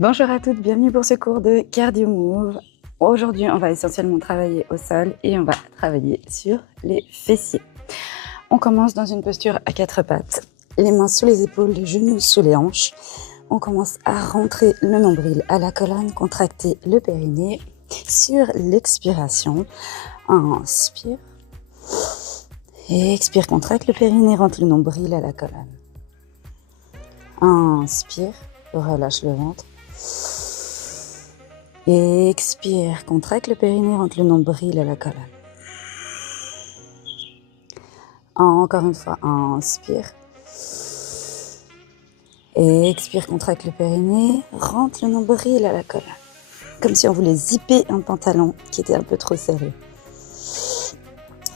Bonjour à toutes, bienvenue pour ce cours de Cardio Move. Aujourd'hui, on va essentiellement travailler au sol et on va travailler sur les fessiers. On commence dans une posture à quatre pattes, les mains sous les épaules, les genoux sous les hanches. On commence à rentrer le nombril à la colonne, contracter le périnée. Sur l'expiration, inspire. Et expire, contracte le périnée, rentre le nombril à la colonne. Inspire, relâche le ventre. Et expire, contracte le périnée, rentre le nombril à la colonne. Encore une fois, inspire. Et expire, contracte le périnée, rentre le nombril à la colonne. Comme si on voulait zipper un pantalon qui était un peu trop serré.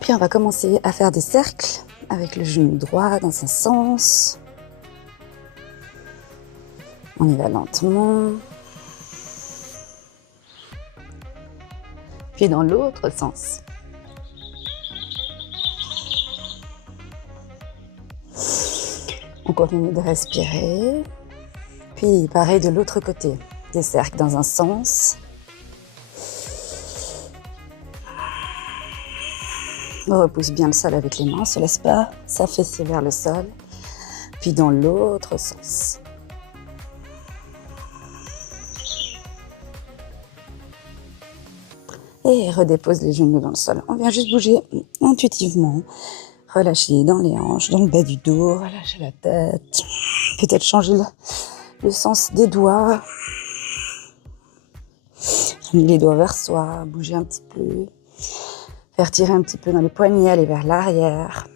Puis on va commencer à faire des cercles avec le genou droit dans un sens. On y va lentement. Puis dans l'autre sens. On continue de respirer. Puis pareil de l'autre côté. Des cercles dans un sens. On repousse bien le sol avec les mains, on ne se laisse pas s'affaisser vers le sol. Puis dans l'autre sens. Et redépose les genoux dans le sol. On vient juste bouger intuitivement. Relâcher dans les hanches, dans le bas du dos, relâcher la tête. Peut-être changer le sens des doigts. Ramener les doigts vers soi, bouger un petit peu. Faire tirer un petit peu dans les poignets, aller vers l'arrière.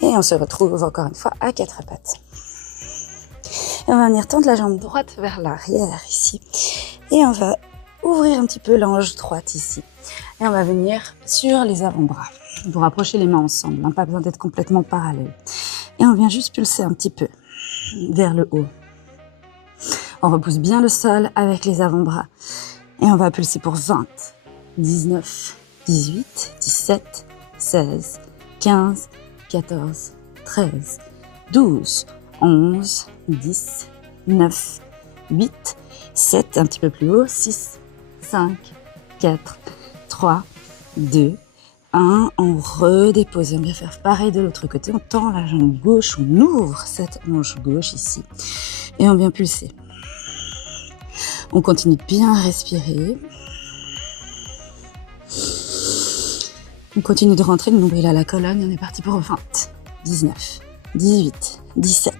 Et on se retrouve encore une fois à quatre pattes. Et on va venir tendre la jambe droite vers l'arrière ici. Et on va ouvrir un petit peu l'ange droite ici. Et on va venir sur les avant-bras. Pour rapprocher les mains ensemble, hein, pas besoin d'être complètement parallèle. Et on vient juste pulser un petit peu vers le haut. On repousse bien le sol avec les avant-bras. Et on va pulser pour 20, 19, 18, 17, 16, 15, 14, 13, 12, 11, 10, 9, 8, 7, un petit peu plus haut, 6, 5, 4, 3, 2, 1. On redépose. On vient faire pareil de l'autre côté. On tend la jambe gauche, on ouvre cette hanche gauche ici. Et on vient pulser. On continue de bien respirer. On continue de rentrer le nombril à la colonne. On est parti pour 20, 19, 18, 17,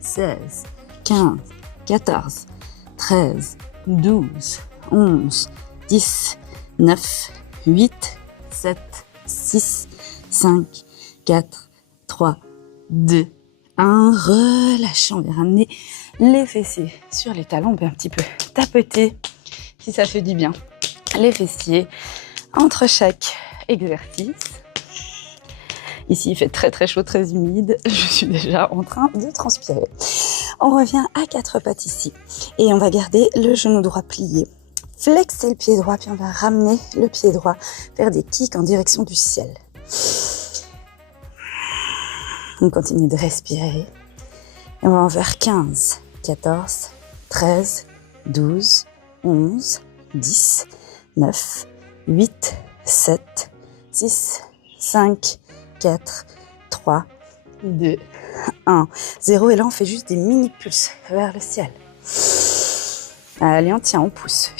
16, 15, 14, 13, 12, 11, 10, 9, 8, 7, 6, 5, 4, 3, 2, 1. Relâche. On va ramener les fessiers sur les talons. On peut un petit peu tapoter si ça fait du bien. Les fessiers entre chaque exercice. Ici, il fait très très chaud, très humide. Je suis déjà en train de transpirer. On revient à quatre pattes ici. Et on va garder le genou droit plié. Flexer le pied droit, puis on va ramener le pied droit vers des kicks en direction du ciel. On continue de respirer. Et on va en faire 15, 14, 13, 12, 11, 10, 9, 8, 7, 6, 5, 4, 3, 2, 1, 0. Et là, on fait juste des mini-pulses vers le ciel. Allez, on tient, on pousse.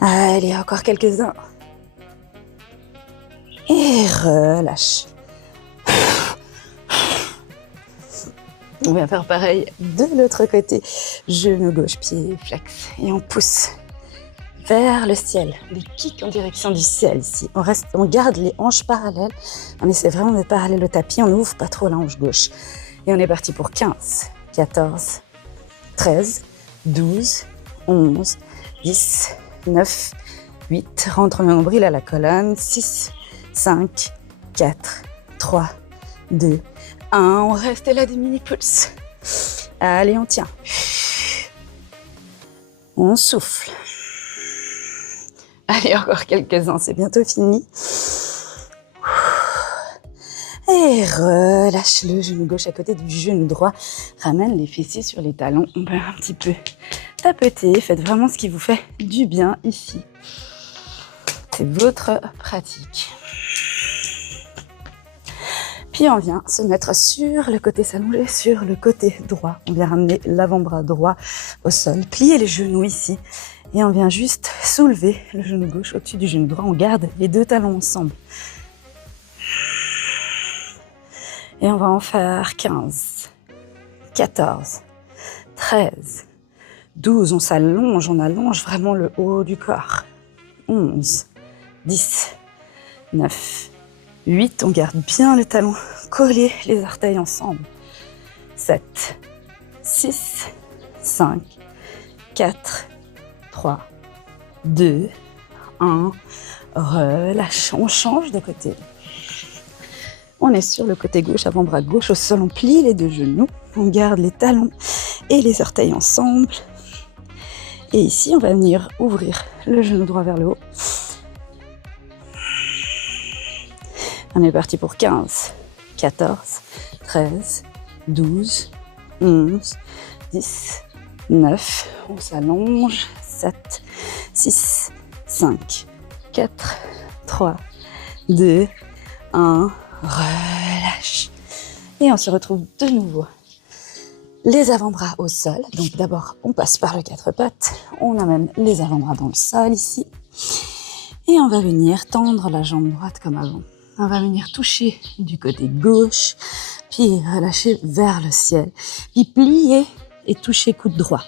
Allez, encore quelques-uns. Et relâche. On va faire pareil de l'autre côté. Genou gauche, pied flex. Et on pousse vers le ciel. Des kicks en direction du ciel ici. On garde les hanches parallèles. On essaie vraiment d'être parallèle au tapis. On n'ouvre pas trop la hanche gauche. Et on est parti pour 15, 14, 13, 12, 11, 10, 9, 8. Rentre le nombril à la colonne. 6, 5, 4, 3, 2, 1. On reste là des mini-pulses. Allez, on tient. On souffle. Allez, encore quelques-uns, c'est bientôt fini. Et relâche le genou gauche à côté du genou droit. Ramène les fessiers sur les talons. On peut un petit peu tapoter. Faites vraiment ce qui vous fait du bien ici. C'est votre pratique. Puis on vient se mettre sur le côté s'allonger, sur le côté droit. On vient ramener l'avant-bras droit au sol. Plier les genoux ici. Et on vient juste soulever le genou gauche au-dessus du genou droit. On garde les deux talons ensemble. Et on va en faire 15, 14, 13, 12. On s'allonge, on allonge vraiment le haut du corps. 11, 10, 9, 8. On garde bien le talon collé, les orteils ensemble. 7, 6, 5, 4, 3, 2, 1. Relâche. On change de côté. On est sur le côté gauche, avant-bras gauche au sol, on plie les deux genoux, on garde les talons et les orteils ensemble. Et ici, on va venir ouvrir le genou droit vers le haut. On est parti pour 15, 14, 13, 12, 11, 10, 9. On s'allonge. 7, 6, 5, 4, 3, 2, 1. Relâche. Et on se retrouve de nouveau. Les avant-bras au sol. Donc d'abord, on passe par le quatre pattes. On amène les avant-bras dans le sol ici. Et on va venir tendre la jambe droite comme avant. On va venir toucher du côté gauche. Puis relâcher vers le ciel. Puis plier et toucher coude droit.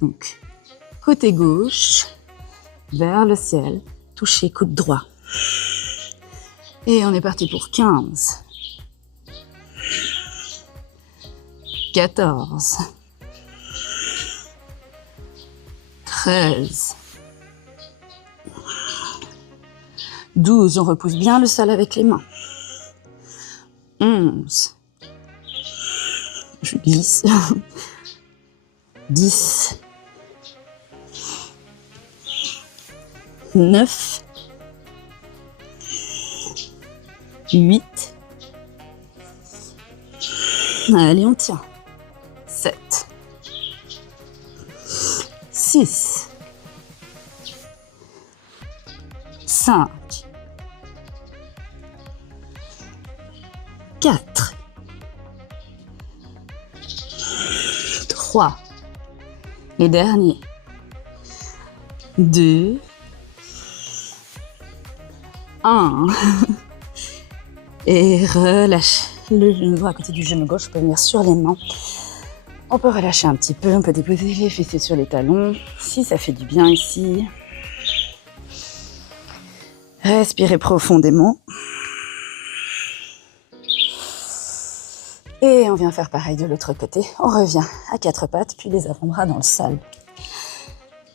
Donc, côté gauche, vers le ciel, toucher coude droit. Et on est parti pour 15, 14, 13, 12. On repousse bien le sol avec les mains. 11, je glisse. 10, 9, 8, allez on tient, 7, 6, 5, 4, 3, les derniers, 2, 1. Et relâche le genou droit à côté du genou gauche. On peut venir sur les mains. On peut relâcher un petit peu. On peut déposer les fessiers sur les talons. Si ça fait du bien ici. Respirez profondément. Et on vient faire pareil de l'autre côté. On revient à quatre pattes, puis les avant-bras dans le sol.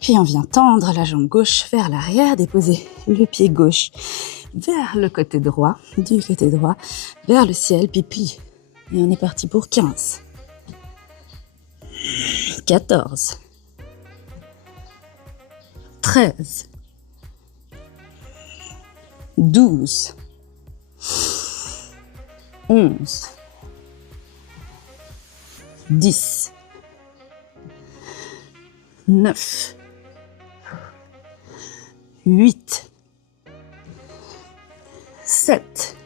Puis on vient tendre la jambe gauche vers l'arrière, déposer le pied gauche vers le côté droit, du côté droit, vers le ciel, puis plie. Et on est parti pour 15, 14, 13, 12, 11, 10, 9, 8, 7,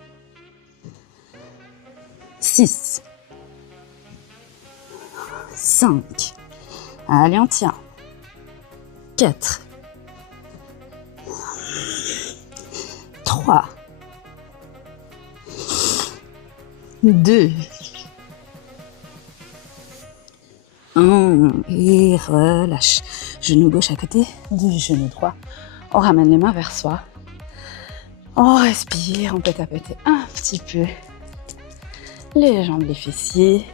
6, 5, allez on tient, 4, 3, 2, 1, et relâche. Genou gauche à côté du genou droit. On ramène les mains vers soi. On respire, on peut tapoter un petit peu les jambes, les fessiers.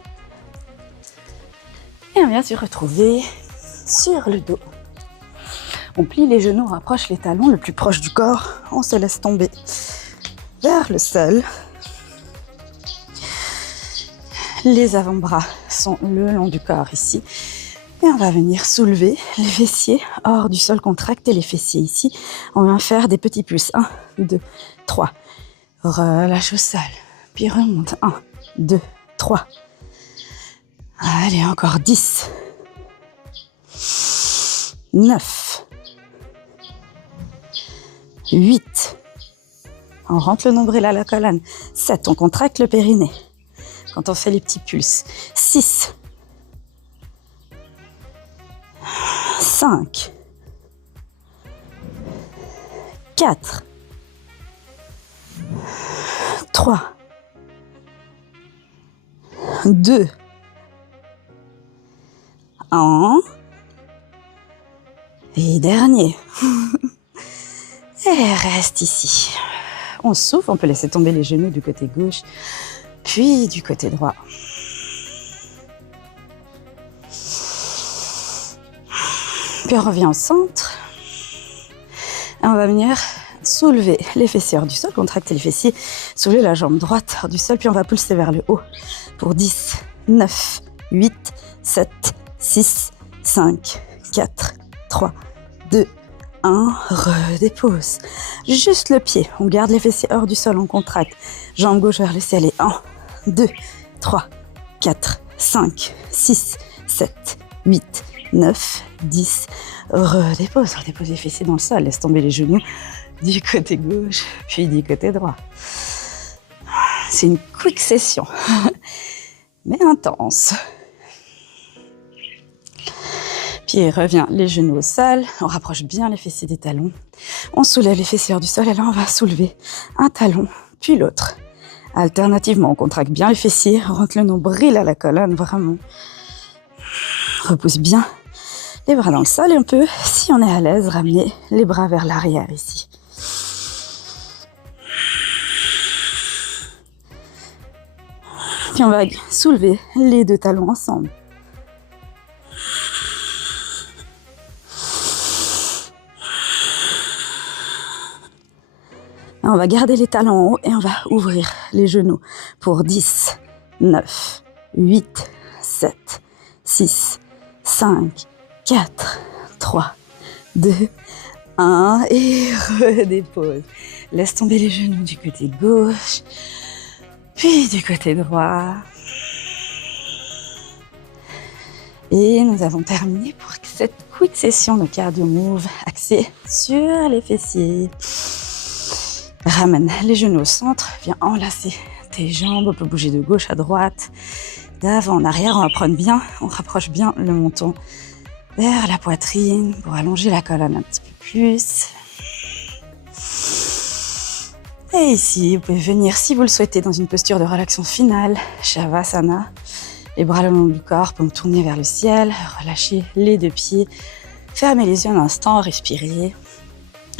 Et on vient se retrouver sur le dos. On plie les genoux, on rapproche les talons le plus proche du corps. On se laisse tomber vers le sol. Les avant-bras sont le long du corps ici. Et on va venir soulever les fessiers hors du sol, contracter les fessiers ici. On va faire des petits plus. 1, 2, 3. Relâche au sol. puis remonte. 1, 2, 3. Allez, encore 10. 9. 8. On rentre le nombril à la colonne. 7. On contracte le périnée quand on fait les petits pulses. 6. 5. 4. 3. 2. 1. Et dernier. Et reste ici. On souffle, on peut laisser tomber les genoux du côté gauche, puis du côté droit. Puis on revient au centre. Et on va venir soulever les fessiers hors du sol, contracter les fessiers, soulever la jambe droite hors du sol, puis on va pulser vers le haut pour 10, 9, 8, 7, 6, 5, 4, 3, 2, 1, redépose. Juste le pied, on garde les fessiers hors du sol, on contracte. Jambe gauche vers le ciel et 1, 2, 3, 4, 5, 6, 7, 8, 9, 10. Redépose les fessiers dans le sol, laisse tomber les genoux du côté gauche, puis du côté droit. C'est une quick session, mais intense. Puis revient les genoux au sol, on rapproche bien les fessiers des talons, on soulève les fessiers hors du sol et là on va soulever un talon puis l'autre. Alternativement, on contracte bien les fessiers, rentre le nombril à la colonne, vraiment. Repousse bien les bras dans le sol et on peut, si on est à l'aise, ramener les bras vers l'arrière ici. Puis on va soulever les deux talons ensemble. On va garder les talons en haut et on va ouvrir les genoux pour 10, 9, 8, 7, 6, 5, 4, 3, 2, 1 et redépose. Laisse tomber les genoux du côté gauche, puis du côté droit. Et nous avons terminé pour cette quick session de cardio move axée sur les fessiers. Ramène les genoux au centre, viens enlacer tes jambes, on peut bouger de gauche à droite, d'avant en arrière, on rapproche bien le menton vers la poitrine pour allonger la colonne un petit peu plus. Et ici, vous pouvez venir, si vous le souhaitez, dans une posture de relaxation finale, Shavasana. Les bras le long du corps, pour tourner vers le ciel, relâcher les deux pieds, fermez les yeux un instant, respirez.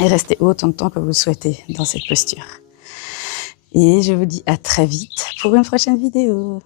Et restez autant de temps que vous le souhaitez dans cette posture. Et je vous dis à très vite pour une prochaine vidéo.